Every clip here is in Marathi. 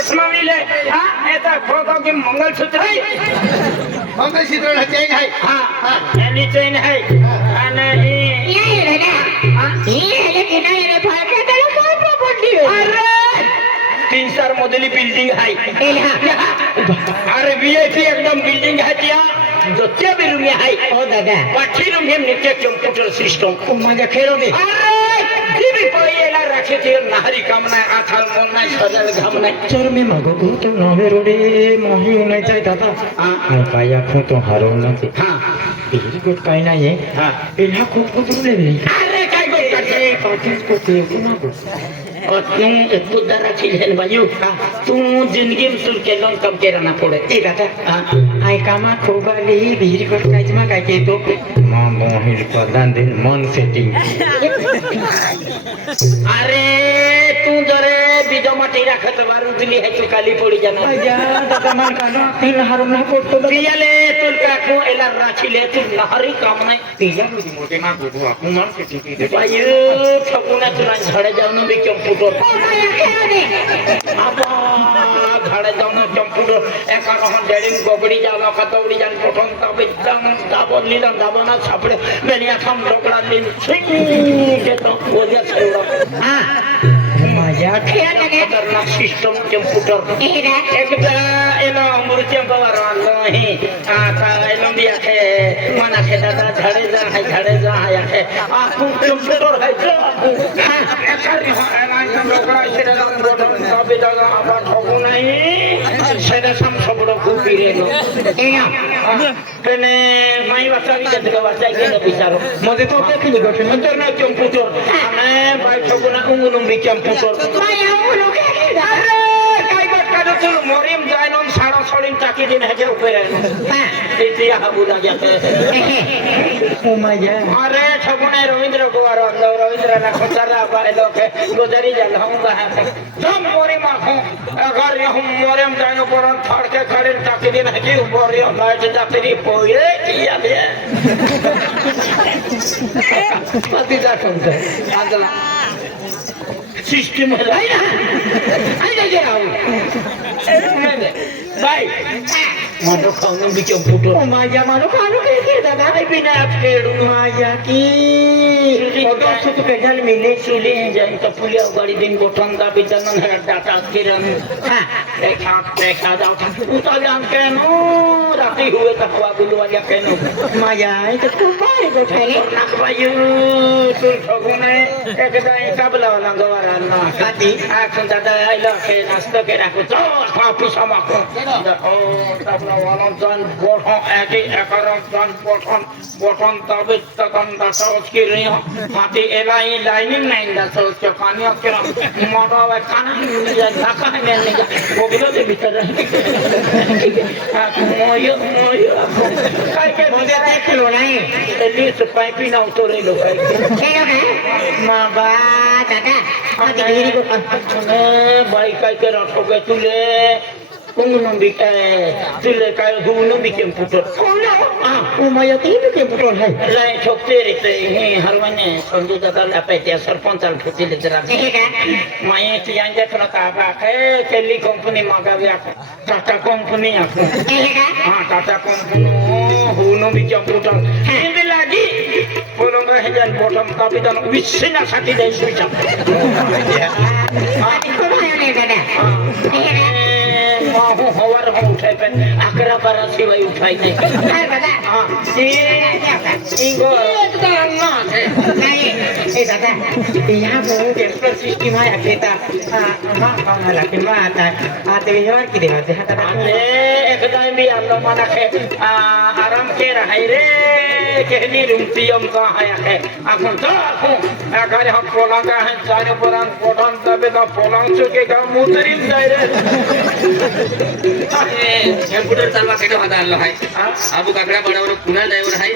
चष्मा मिले हाँ ऐसा खोखो की मंगलसूत्र है मंगलसूत्र चेन आहे हाँ एनी चेन है नहीं ये ना ये लेकिन ये फाटे त्याला काय पडली अरे 3-4 मजली बिल्डिंग है अरे वीआईपी एकदम बिल्डिंग है त्या जो त्या रूम में है हो दादा पाठी रूम में नीचे कंप्यूटर सिस्टम माझ्या खेळो दे अरे टीवी पहिला राखे ते नाहरी काम नाही आथाल मन नाही सजल घाम नाही चोर मी मागो तो नवे रोडे मोही नाही जाय दादा हां काय आखो तो हरव नाही हां ही गोट काय नाही हां एला खूप कुठले अरे काय करते पाठीच कोते पुन्हा गो और तुम एक खुदारा चिल्हन बायू तू जिंदगी में सुर के लोन कम के रहना पड़े ए दादा आय कामा खोबाली भीर गोट कायच मा काय केतो मा मोहिल प्रधान दिन मन सेटिंग अरे तू जरे बीजो माटी राखत बारू दिली है तू काली पड़ी जाना आजा दादा मन कानो तीन हारून ना पोटतो पियाले तुल काकू एला राखिले तू नाहरी काम नाही तिला मुदी मोठे मा गोठो आपण मन सेटिंग बायू ठकुना तुला झाडे जाऊन बी कंप्यूटर आबा झाडे जाऊन कंप्यूटर एका रहन डेडिंग गोगडी जावला का दौडी जान प्रथम तबे जाऊन दाबन लिला दाबना छापडे बेनिया थांब लोकडा लिन देतो ओल्या छेवडा माझ्या खतरनाक सिस्टम कंप्यूटर एकदा एला मूर्ती पवार नाही आता एला बी आहे मना के दादा झाडे जा आहे आपू कंप्यूटर है हां एकारी लोकडा शेडा जाऊन प्रथम तबे दादा आपण ठगू नाही शेडा सम सबडो खूपी रेलो कने माई वाचावी देत वाचाय गेलो बिचारो मध्ये तो देखील गोठे खतरनाक कंप्यूटर आणि बाय ठगूना उंगुन बी कंप्यूटर अरे काय बटका तुल मोरीम जायनम साडा सोडीन टाकी दिन हे ऊपर ते ते हाबू लागे ओ माझ्या अरे ठगुने रवींद्र कुमार रवींद्र ना खतरा बाय लोग गोदरी जल होऊंगा तुम मोरीम आखो अगर हम मोरीम जायनो पर फाड़ के खड़े टाकी दिन हे ऊपर यो लाइट दा तेरी पोये किया दे पति जा सुनते आगला सिस्टम है आई जाओ बाय मारो खाऊंगा भी क्यों फुटो माझ्या मारो खानो के दादा नहीं बिना खेड़ू माझ्या की फोटो सुत पेजल मिले चुली जाई तो पुलिया गाड़ी दिन गोठन दा बिजनन है डाटा किरण हां देखा जाओ उता जान के नो राती हुए तो हवा गुलू वाला के नो माझ्या तो खूप बारे गोठले नक बायू तू ठगुने एक दाई काबला वाला गवारा ना काती आखन दादा आइला के नाश्ता के राखो तो ऑफिस में को ओ वाला जान गोठो एके एकरम जान बोठन तबे तकन दा सोच की रही हाथी एलाई लाइनिंग नहीं दा सोच के पानी के मोटो वे खाना नहीं जा ढाका में नहीं बोगलो के भीतर मोयो काय के मुझे देख लो नहीं एली से पाइप ना उतरे लो मां बा दादा आदि गिरी को भाई काय के रखो के तुले उन्होंने भी तुले काय हुनो भी कंप्यूटर ओ माझ्या तीन के पुटोल है लाई ठोकते रहते हैं हर महीने संजय दादा लापते सरपंच ठोकते जरा माये तियांजा थोड़ा है केली कंपनी मागावे टाटा कंपनी हां टाटा कंपनी हुनो भी कंप्यूटर हिंदी लागी बोलो मैं जन बॉटम का भी जन विश्वना साठी दे सुचा आदि को माने दादा माहू हवर हम उठाए पे 11-12 सिवाय उठाई नहीं काय दादा हां इंगो एकदम ना नाही ए दादा या बो टेम्पर सिस्टम आहे आपलेता हां कामाला किंवा आता व्यवहार किती होते हा दादा एकदा मी आलो मला आराम के रहाय रे कहनी रुमती हम का है आपण तो अगर हम पोलांगा है जाने परन पोटन तबे तो पोलांग के का मुतरी जाय रे कम्प्युटर चालवा केटो हात आणलो आहे आबू काकडा बडावर पुन्हा ड्रायव्हर आहे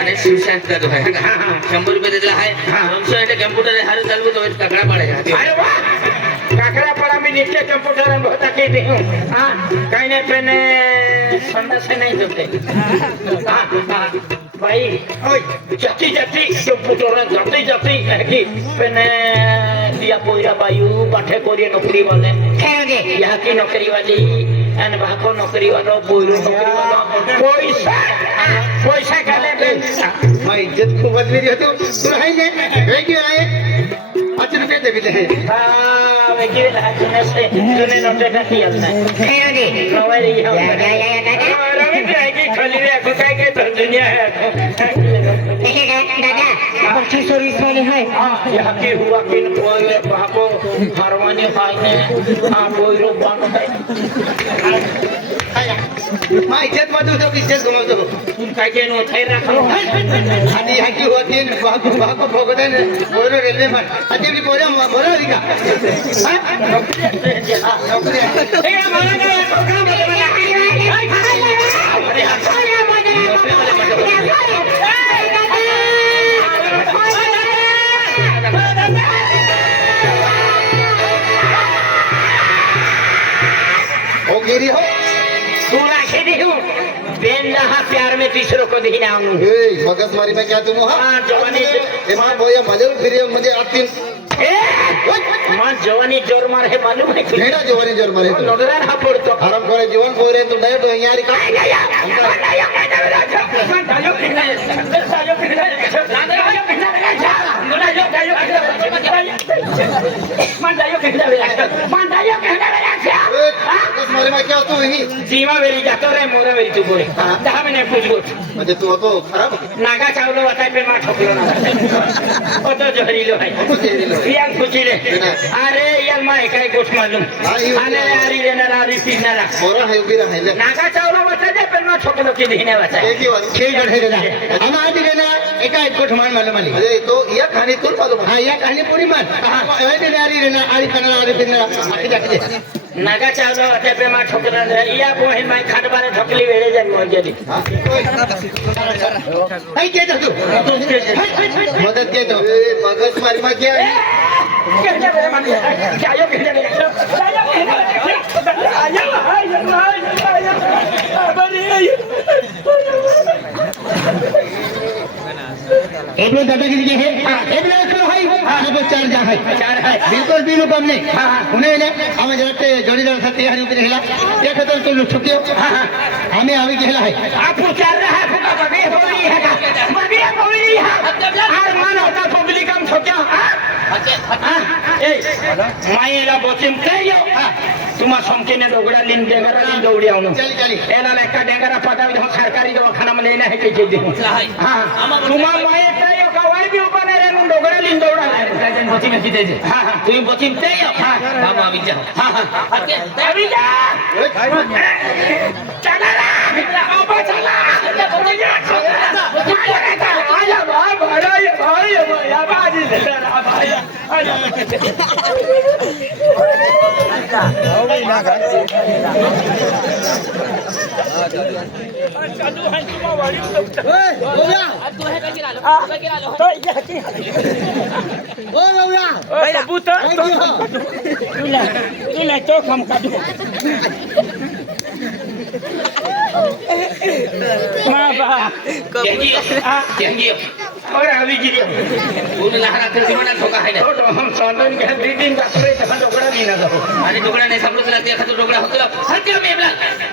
आणि शिवशांत जातो आहे 100 रुपये देतला आहे आमचं इथे कम्प्युटर हार चालवू तो काकडा पडायचा अरे वाह काकडा पडा मी नीचे कम्प्युटर में होता के दे हां काही नाही पण संडास नाही होते हां बाई ओय जाती जाती तो पुटोरा जाती जाती की पने दिया पोईरा बायू पाठे कोरी नौकरी वाले खेगे यहाँ की नौकरी वाली एन भाको नौकरी वाला पोईरो नौकरी वाला पैसा पैसा काले बेचा मैं इज्जत को बदल रही हो तू है ने वे क्यों आए 5 रुपए दे दे हाँ मैं क्यों लाचने से तूने नोटे का किया ना खेगे हमारी या दादा रवि जाएगी खाली रे को काय के तो दुनिया है देखेगा दादा 25 वाले है यहाँ के हुआ किन बोले बापो हरवानी खाने हाँ कोई लोग बांध है मैं इज्जत मत दो इज्जत घुमा दो काय के नो थे रखो आणि ह्या की होती बाकू बाकू भोगते ने बोरो रेल्वे मान आता मी बोरा बोरा दिका नौकरी ए मला काय काम बोले मला अरे ओ गिरी हो सोना खेदी हूँ बेन जहाँ प्यार में तीसरों को देखना हूँ ए मगज मारी में क्या तुम हो हाँ जवानी ए मां बोया मजल फिरे मुझे 8 मां जवानी जोर मार है मालूम है कुछ नेडा जवानी जोर मारे तो नोडरा ना पड़तो आराम करे जीवन बोरे तो डायरेक्ट यार का मगज मारी में क्या तू ही जीवा वेरी जातो रे मोरा वेरी तू बोले 10 मिनिट पूछबो म्हणजे तू तो खराब नागा चावलो वाटाय पे मा ठोकलो ना ओ तो जहरीलो है यार खुशीले अरे यार मा काय गोष्ट मालूम आने आरी लेना आरी पीना बोरा है उभी राहिले नागा चावलो वाटाय पे मा ठोकलो की देने वाटाय एक ही बात खेळ घडे दादा आम्ही आधी गेला एका एक गोठ मान मालूम आली अरे तो या कहानी तू मालूम हा या कहाणी पुरी मान आधी आरी रे ना आरी कना आरी पिना आखी जाके नागा चावलो वाटाय पे मा ठोकलो या बोहे माय खाडबारे ठोकली वेळे जाय मोजेली काय के तू मदद के तो मगज मारी में क्या एक लोग दादागिरी के है एक लोग है सब 4 जा है 4 है बिल्कुल भी कम नहीं उन्हें ने हम जरते जोड़ीदार साथी हरि ऊपर हेला एक तो तो छुटियो हमें आवी केला है आप 4 रहा है फुका बगे होई है का बगे होई है और मन होता पब्लिक काम छोक्या ए मायेला बोचिमते यो तुम्हा संकेने दोगडा लिन डेंगरा लिन दौड़ी आउनु चली एला लेका डेंगरा पदावी हो सरकारी दवाखाना में लेना है के दे हां तुम्हा माये तायो कवाई भी ऊपर रे दोगडा लिन दौड़ा जन बोची में दे हां हां तुम बोचिमते यो हां हम अभी जा हां हां अभी जा चला रा बाबा चला आया भाई भाई या बाजी भाई और अभी गिरी बोल लहरा कर दिमाग ठोका है तो हम सोंदन के दिन रात्री तक डोगड़ा नहीं ना दो अरे डोगड़ा नहीं समझ लाते हैं तो डोगड़ा होता है सत्य में बला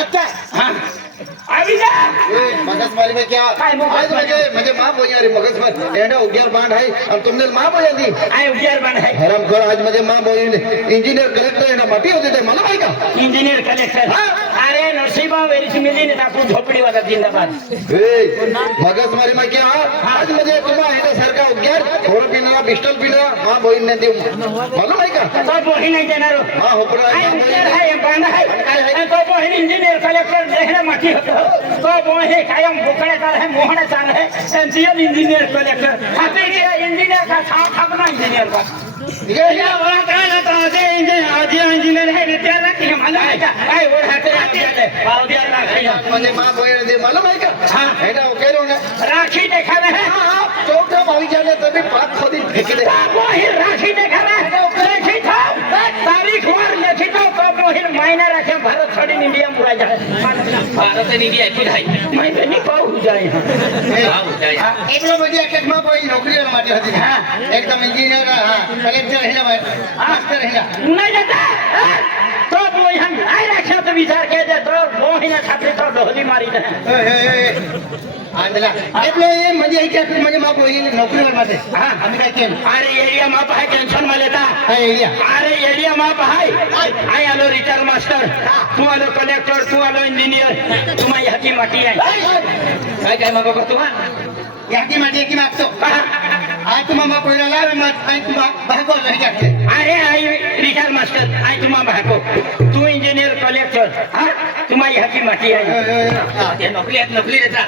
अच्छा हां अभी जा मगज मारी में क्या आज मुझे मां बोया रे मगज मार एंडा उग्यार बांध है और तुमने मां बोया दी आए उग्यार बन है हराम कर आज मुझे मां बोई इंजीनियर कलेक्टर एंडा माटी होते थे मला भाई का इंजीनियर कलेक्टर अरे नरसिंहा वेरी मिली ने ताकू झोपड़ी वाला जिंदाबाद ए मगज मारी में क्या आज मुझे तुम्हारा एंडा सरकार उग्यार थोड़ा पीना बिस्टल पीना मां बोई ने दी मला भाई का तो बोही नहीं देना हां होपरा आए उग्यार है बांध है तो बोही इंजीनियर कलेक्टर देखना माटी होता तो बोही कायम बुकड़े कर है मोहन चाल है एमसीएल इंजीनियर कलेक्टर खाते के इंजीनियर का छाप छापना इंजीनियर का ये वाला कहना तो इंजीनियर है ने तेरा की मालूम है क्या आए वो हाथे आते बाल दिया ना खाया मुझे मां बोई ने दी मालूम है क्या हां एंडा ओके रोने राखी देखा है चौक पे भाई जाने तभी पाप खोदी फेंक दे वो ही राखी देखा है राखी था तारीख वार लिखी तो वही मायना रखे भारत छोड़ी इंडिया मुरा जाए भारत आणि इंडिया एकूण आहे मैं नहीं कहू जाए એટલો બધી એકમાં કોઈ નોકરીઓ માટે હતી એકદમ એન્જિનિયર કલેક્ટર હેલા માસ્ટર હેલા नहीं जाता तो वो हम नहीं रखे तो विचार के दे तो वो ही ना छापे तो ढोली मारी दे आंधला એટલો એ म्हणजे કે म्हणजे मा કોઈ નોકરીઓ માટે आम्ही काय केलं अरे एरिया माप है टेंशन में लेता हा एरिया अरे एरिया माप है आई आलो रिटायर मास्टर तू आलो कलेक्टर तू आलो इंजीनियर तुम्हारी हकी माटी है काय काय मागो का तुम्हा याकी माटी की मागतो आज तुम्हा मा कोईला लावे मग आई तुम्हा भागो नाही जाते अरे आई रिटायर मास्टर आई तुम्हारा भाको तू इंजीनियर कलेक्टर हाँ तुम्हारी हकी माटी है ते नोकरी आहेत नोकरी देता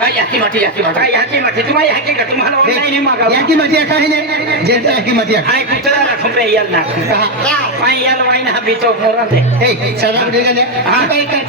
काय याकी माती काय हकी माटी तुम्हारी हकी का तुम्हाला नहीं मागा याकी माटी काय ने जेंटा याकी माटी आई कुतरा रखो पे यार ना आई यार वाइन हा भी तो मोरा दे ए सदा उडे गेले काय काय